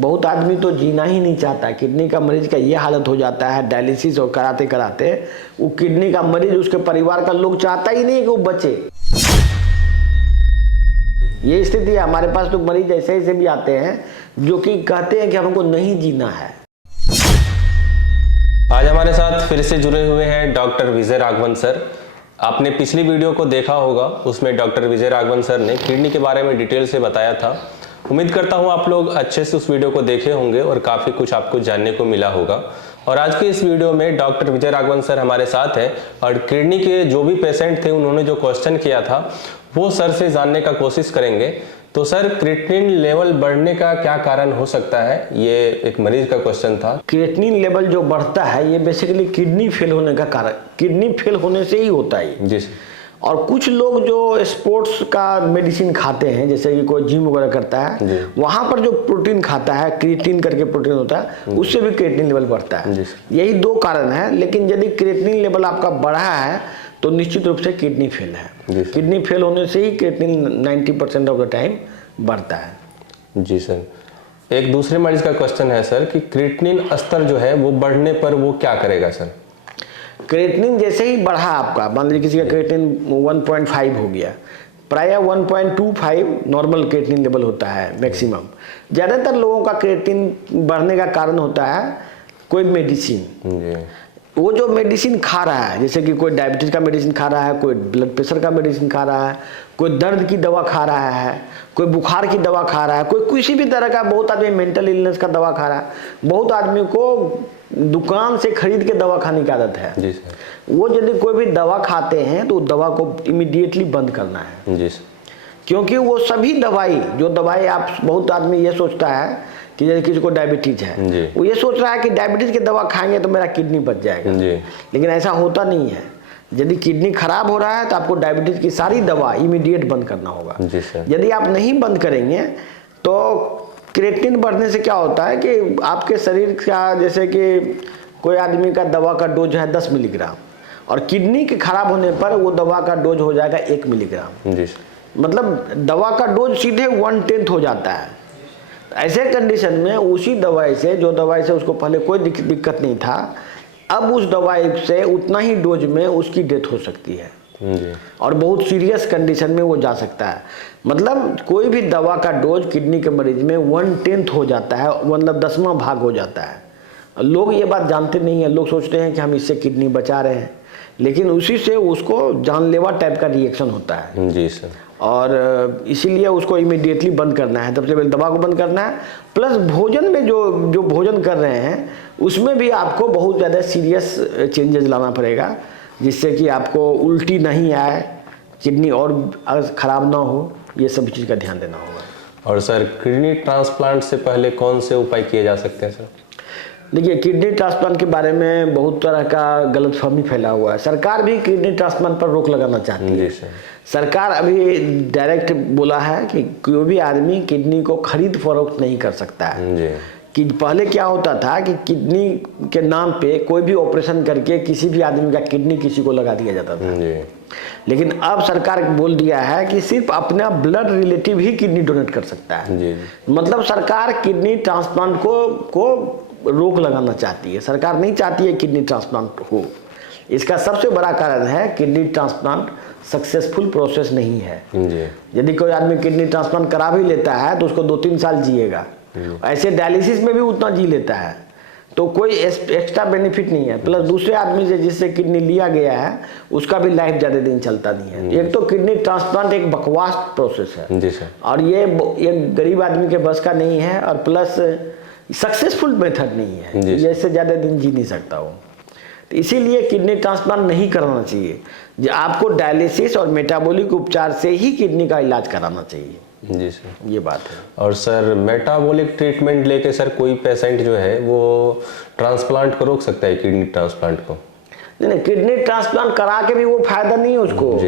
बहुत आदमी तो जीना ही नहीं चाहता। किडनी का मरीज का ये हालत हो जाता है डायलिसिस और कराते कराते, वो किडनी का मरीज उसके परिवार का लोग चाहता ही नहीं कि वो बचे। ये स्थिति है। हमारे पास तो मरीज ऐसे ऐसे भी आते हैं जो कि कहते हैं कि हमको नहीं जीना है। आज हमारे साथ फिर से जुड़े हुए हैं डॉक्टर विजय राघवन सर। आपने पिछली वीडियो को देखा होगा, उसमें डॉक्टर विजय राघवन सर ने किडनी के बारे में डिटेल से बताया था। उम्मीद करता हूं आप लोग अच्छे से उस वीडियो को देखे होंगे और काफ़ी कुछ आपको जानने को मिला होगा। और आज की इस वीडियो में डॉक्टर विजय राघवन सर हमारे साथ हैं और किडनी के जो भी पेशेंट थे उन्होंने जो क्वेश्चन किया था वो सर से जानने का कोशिश करेंगे। तो सर, क्रिएटिनिन लेवल बढ़ने का क्या कारण हो सकता है, ये एक मरीज का क्वेश्चन था। क्रिएटिनिन लेवल जो बढ़ता है ये बेसिकली किडनी फेल होने का कारण, किडनी फेल होने से ही होता है जी सर। और कुछ लोग जो स्पोर्ट्स का मेडिसिन खाते हैं, जैसे कि कोई जिम वगैरह करता है, वहां पर जो प्रोटीन खाता है, क्रिएटिनिन करके प्रोटीन होता है, उससे भी क्रिएटिनिन लेवल बढ़ता है। यही दो कारण है। लेकिन यदि क्रिएटिनिन लेवल आपका बढ़ा है तो निश्चित रूप से किडनी फेल है। किडनी फेल होने से ही क्रिएटिनिन 90% ऑफ द टाइम बढ़ता है। जी सर। एक दूसरे मरीज का क्वेश्चन है सर कि क्रिएटिनिन स्तर जो है वो बढ़ने पर वो क्या करेगा सर? क्रिएटिनिन जैसे ही बढ़ा आपका, मान लीजिए किसी का क्रिएटिनिन 1.5 हो गया, प्राय 1.25 नॉर्मल क्रिएटिनिन लेवल होता है मैक्सिमम। ज़्यादातर लोगों का क्रिएटिनिन बढ़ने का कारण होता है कोई मेडिसिन। वो जो मेडिसिन खा रहा है, जैसे कि कोई डायबिटीज का मेडिसिन खा रहा है, कोई ब्लड प्रेशर का मेडिसिन खा रहा है, कोई दर्द की दवा खा रहा है, कोई बुखार की दवा खा रहा है, कोई किसी भी तरह का, बहुत आदमी मेंटल इलनेस का दवा खा रहा है, बहुत आदमी को दुकान से खरीद के दवा खाने की आदत है। जी सर। वो यदि कोई भी दवा खाते हैं तो दवा को इमीडिएटली बंद करना है। जी सर। क्योंकि वो सभी दवाई, जो दवाई आप, बहुत आदमी ये सोचता है कि जैसे किसी को डायबिटीज है, वो ये सोच रहा है कि डायबिटीज की दवा खाएंगे तो मेरा किडनी बच जाएगा। लेकिन ऐसा होता नहीं है। यदि किडनी खराब हो रहा है तो आपको डायबिटीज की सारी दवा इमीडिएट बंद करना होगा। यदि आप नहीं बंद करेंगे तो क्रिएटिनिन बढ़ने से क्या होता है कि आपके शरीर का, जैसे कि कोई आदमी का दवा का डोज है 10 मिलीग्राम और किडनी के खराब होने पर वो दवा का डोज हो जाएगा 1 मिलीग्राम। मतलब दवा का डोज सीधे 1/10 हो जाता है। ऐसे कंडीशन में उसी दवाई से, जो दवाई से उसको पहले कोई दिक्कत नहीं था, अब उस दवाई से उतना ही डोज में उसकी डेथ हो सकती है और बहुत सीरियस कंडीशन में वो जा सकता है। मतलब कोई भी दवा का डोज किडनी के मरीज में 1/10 हो जाता है, मतलब 10वां भाग हो जाता है। लोग ये बात जानते नहीं है। लोग सोचते हैं कि हम इससे किडनी बचा रहे हैं, लेकिन उसी से उसको जानलेवा टाइप का रिएक्शन होता है। जी सर। और इसीलिए उसको इमीडिएटली बंद करना है। सबसे पहले दवा को बंद करना है, प्लस भोजन में जो भोजन कर रहे हैं उसमें भी आपको बहुत ज़्यादा सीरियस चेंजेस लाना पड़ेगा, जिससे कि आपको उल्टी नहीं आए, किडनी और ख़राब ना हो। ये सब चीज़ का ध्यान देना होगा। और सर, किडनी ट्रांसप्लांट से पहले कौन से उपाय किए जा सकते हैं सर? देखिए, किडनी ट्रांसप्लांट के बारे में बहुत तरह का गलतफहमी फैला हुआ है। सरकार भी किडनी ट्रांसप्लांट पर रोक लगाना चाहती है। सरकार अभी डायरेक्ट बोला है कि कोई भी आदमी किडनी को खरीद फरोख्त नहीं कर सकता है। कि पहले क्या होता था कि किडनी के नाम पे कोई भी ऑपरेशन करके किसी भी आदमी का किडनी किसी को लगा दिया जाता था। लेकिन अब सरकार बोल दिया है कि सिर्फ अपना ब्लड रिलेटिव ही किडनी डोनेट कर सकता है। मतलब सरकार किडनी ट्रांसप्लांट को रोक लगाना चाहती है। सरकार नहीं चाहती है किडनी ट्रांसप्लांट हो। इसका सबसे बड़ा कारण है किडनी ट्रांसप्लांट सक्सेसफुल प्रोसेस नहीं है। यदि कोई आदमी किडनी ट्रांसप्लांट करा भी लेता है तो उसको 2-3 साल जिएगा। ऐसे डायलिसिस में भी उतना जी लेता है, तो कोई एक्स्ट्रा बेनिफिट नहीं है। प्लस दूसरे आदमी से जिससे किडनी लिया गया है उसका भी लाइफ ज़्यादा दिन चलता नहीं है। एक तो किडनी ट्रांसप्लांट एक बकवास प्रोसेस है और ये गरीब आदमी के बस का नहीं है, और प्लस सक्सेसफुल मेथड नहीं है। जैसे ज़्यादा दिन जी नहीं सकता हो, तो इसीलिए किडनी ट्रांसप्लांट नहीं कराना चाहिए। आपको डायलिसिस और मेटाबॉलिक उपचार से ही किडनी का इलाज कराना चाहिए। जी सर, ये बात है। और सर, मेटाबॉलिक ट्रीटमेंट लेके सर कोई पेशेंट जो है वो ट्रांसप्लांट को रोक सकता है, किडनी ट्रांसप्लांट को? नहीं, किडनी ट्रांसप्लांट करा के भी वो फायदा नहीं है उसको।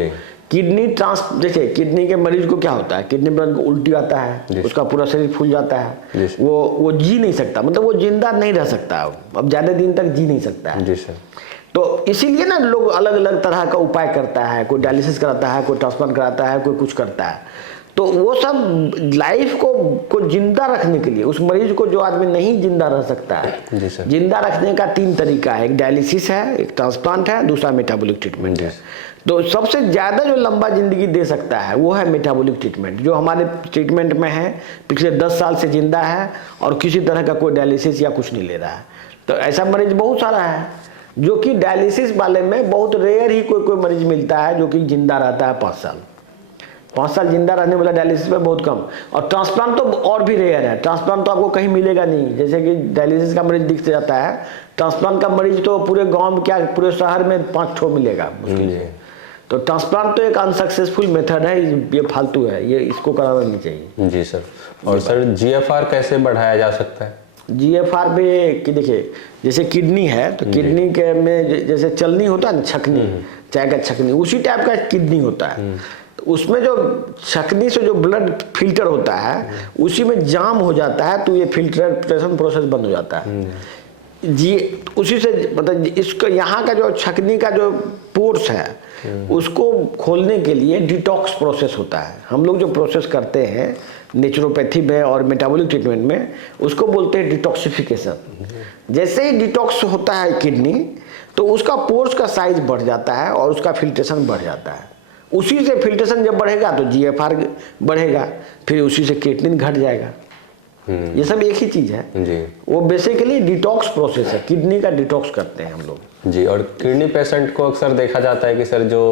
किडनी देखिए, किडनी के मरीज को क्या होता है, किडनी पर उल्टी आता है, उसका पूरा शरीर फूल जाता है, वो जी नहीं सकता, मतलब वो जिंदा नहीं रह सकता, अब ज़्यादा दिन तक जी नहीं सकता है। जी सर। तो इसीलिए ना लोग अलग अलग तरह का उपाय करता है। कोई डायलिसिस कराता है, कोई ट्रांसप्लांट कराता है, कोई कुछ करता है। तो वो सब लाइफ को जिंदा रखने के लिए, उस मरीज को जो आदमी नहीं जिंदा रह सकता है, जी सर। जिंदा रखने का 3 तरीका है, एक डायलिसिस है, एक ट्रांसप्लांट है, दूसरा मेटाबॉलिक ट्रीटमेंट है। तो सबसे ज़्यादा जो लंबा जिंदगी दे सकता है वो है मेटाबॉलिक ट्रीटमेंट, जो हमारे ट्रीटमेंट में है, पिछले 10 साल से जिंदा है और किसी तरह का कोई डायलिसिस या कुछ नहीं ले रहा है। तो ऐसा मरीज बहुत सारा है, जो कि डायलिसिस वाले में बहुत रेयर ही कोई मरीज मिलता है जो कि जिंदा रहता है 5 साल जिंदा रहने वाला डायलिसिस में बहुत कम। और ट्रांसप्लांट तो और भी रेयर है, ट्रांसप्लांट तो आपको कहीं मिलेगा नहीं। जैसे कि डायलिसिस का मरीज दिख जाता है, ट्रांसप्लांट का मरीज तो पूरे गांव में क्या पूरे शहर में 5 ठो मिलेगा मुश्किल से। तो ट्रांसप्लांट तो एक अनसक्सेसफुल मेथड है, ये फालतू है, ये इसको कराना नहीं चाहिए। जी सर। और सर GFR कैसे बढ़ाया जा सकता है? GFR पे कि देखिए, जैसे किडनी है तो किडनी के में जैसे चलनी होता है ना, छकनी, चाय का छकनी, उसी टाइप का किडनी होता है। तो उसमें जो छकनी से जो ब्लड फिल्टर होता है उसी में जाम हो जाता है, तो ये फिल्ट्रेशन प्रोसेस बंद हो जाता है जी। उसी से मतलब इसको यहाँ का जो छकनी का जो पोर्स है उसको खोलने के लिए डिटॉक्स प्रोसेस होता है। हम लोग जो प्रोसेस करते हैं नेचुरोपैथी में और मेटाबॉलिक ट्रीटमेंट में, उसको बोलते हैं डिटॉक्सिफिकेशन। जैसे ही डिटॉक्स होता है किडनी, तो उसका पोर्स का साइज बढ़ जाता है और उसका फिल्ट्रेशन बढ़ जाता है। उसी से फिल्ट्रेशन जब बढ़ेगा तो GFR बढ़ेगा, फिर उसी से क्रिएटिनिन घट जाएगा। ये सब एक ही चीज है जी। वो बेसिकली डिटॉक्स प्रोसेस है, किडनी का डिटॉक्स करते हैं हम लोग जी। और किडनी पेशेंट को अक्सर देखा जाता है कि सर जो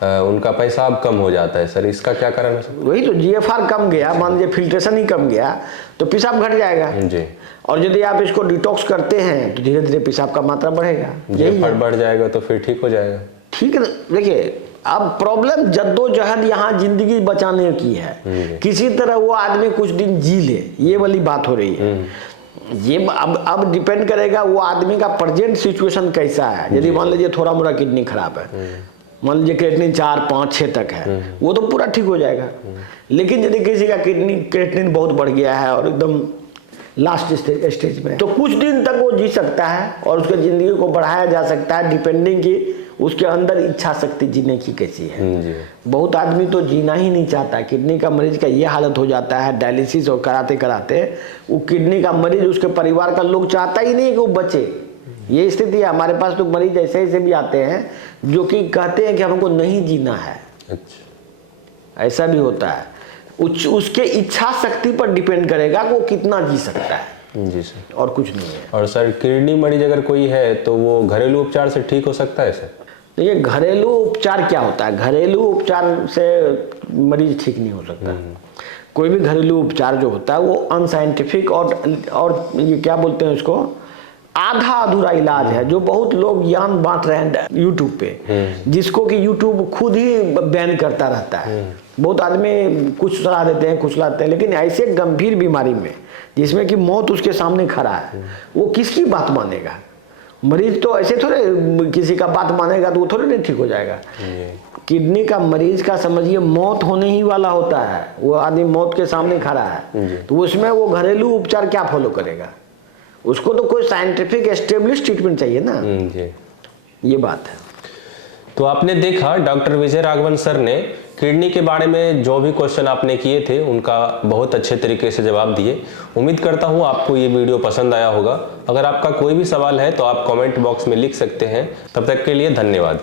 उनका पेशाब कम हो जाता है, सर इसका क्या कारण है? वही तो, GFR कम गया, मान लीजिए फिल्ट्रेशन ही कम गया तो पेशाब घट जाएगा जी। और यदि आप इसको डिटॉक्स करते हैं तो धीरे धीरे पेशाब का मात्रा बढ़ेगा, GFR बढ़ जाएगा तो फिर ठीक हो जाएगा। ठीक है। देखिए, अब प्रॉब्लम जद्दोजहद यहाँ जिंदगी बचाने की है, किसी तरह वो आदमी कुछ दिन जी ले, ये वाली बात हो रही है। ये अब डिपेंड करेगा वो आदमी का प्रेजेंट सिचुएशन कैसा है। यदि मान लीजिए थोड़ा मोड़ा किडनी खराब है, मान लीजिए क्रिएटिनिन 4, 5, 6 तक है, वो तो पूरा ठीक हो जाएगा। लेकिन यदि किसी का क्रिएटिनिन बहुत बढ़ गया है और एकदम लास्ट स्टेज में, तो कुछ दिन तक वो जी सकता है और उसके जिंदगी को बढ़ाया जा सकता है, डिपेंडिंग की उसके अंदर इच्छा शक्ति जीने की कैसी है। बहुत आदमी तो जीना ही नहीं चाहता। किडनी का मरीज का ये हालत हो जाता है, डायलिसिस और कराते कराते वो किडनी का मरीज, उसके परिवार का लोग चाहता ही नहीं कि वो बचे। ये स्थिति है। हमारे पास तो मरीज ऐसे ऐसे भी आते हैं जो कि कहते हैं कि हमको नहीं जीना है। अच्छा, ऐसा भी होता है। उसके इच्छा शक्ति पर डिपेंड करेगा वो कितना जी सकता है। जी सर। और कुछ नहीं है। और सर किडनी मरीज अगर कोई है तो वो घरेलू उपचार से ठीक हो सकता है सर? तो ये घरेलू उपचार क्या होता है? घरेलू उपचार से मरीज ठीक नहीं हो सकता। कोई भी घरेलू उपचार जो होता है वो अनसाइंटिफिक और ये क्या बोलते हैं उसको, आधा अधूरा इलाज है, जो बहुत लोग ज्ञान बांट रहे हैं यूट्यूब पे, जिसको कि यूट्यूब खुद ही बैन करता रहता है। बहुत आदमी कुछ सलाह देते हैं, कुछ लाते हैं, लेकिन ऐसे गंभीर बीमारी में जिसमें कि मौत उसके सामने खड़ा है, वो किसकी बात मानेगा? मरीज तो ऐसे थोड़े किसी का बात मानेगा तो वो थोड़े नहीं ठीक हो जाएगा। किडनी का मरीज का समझिए मौत होने ही वाला होता है, वो आदमी मौत के सामने खड़ा है, तो उसमें वो घरेलू उपचार क्या फॉलो करेगा? उसको तो कोई साइंटिफिक एस्टेब्लिश ट्रीटमेंट चाहिए ना। ये बात है। तो आपने देखा डॉक्टर विजय राघवन सर ने किडनी के बारे में जो भी क्वेश्चन आपने किए थे उनका बहुत अच्छे तरीके से जवाब दिए। उम्मीद करता हूं आपको ये वीडियो पसंद आया होगा। अगर आपका कोई भी सवाल है तो आप कमेंट बॉक्स में लिख सकते हैं। तब तक के लिए धन्यवाद।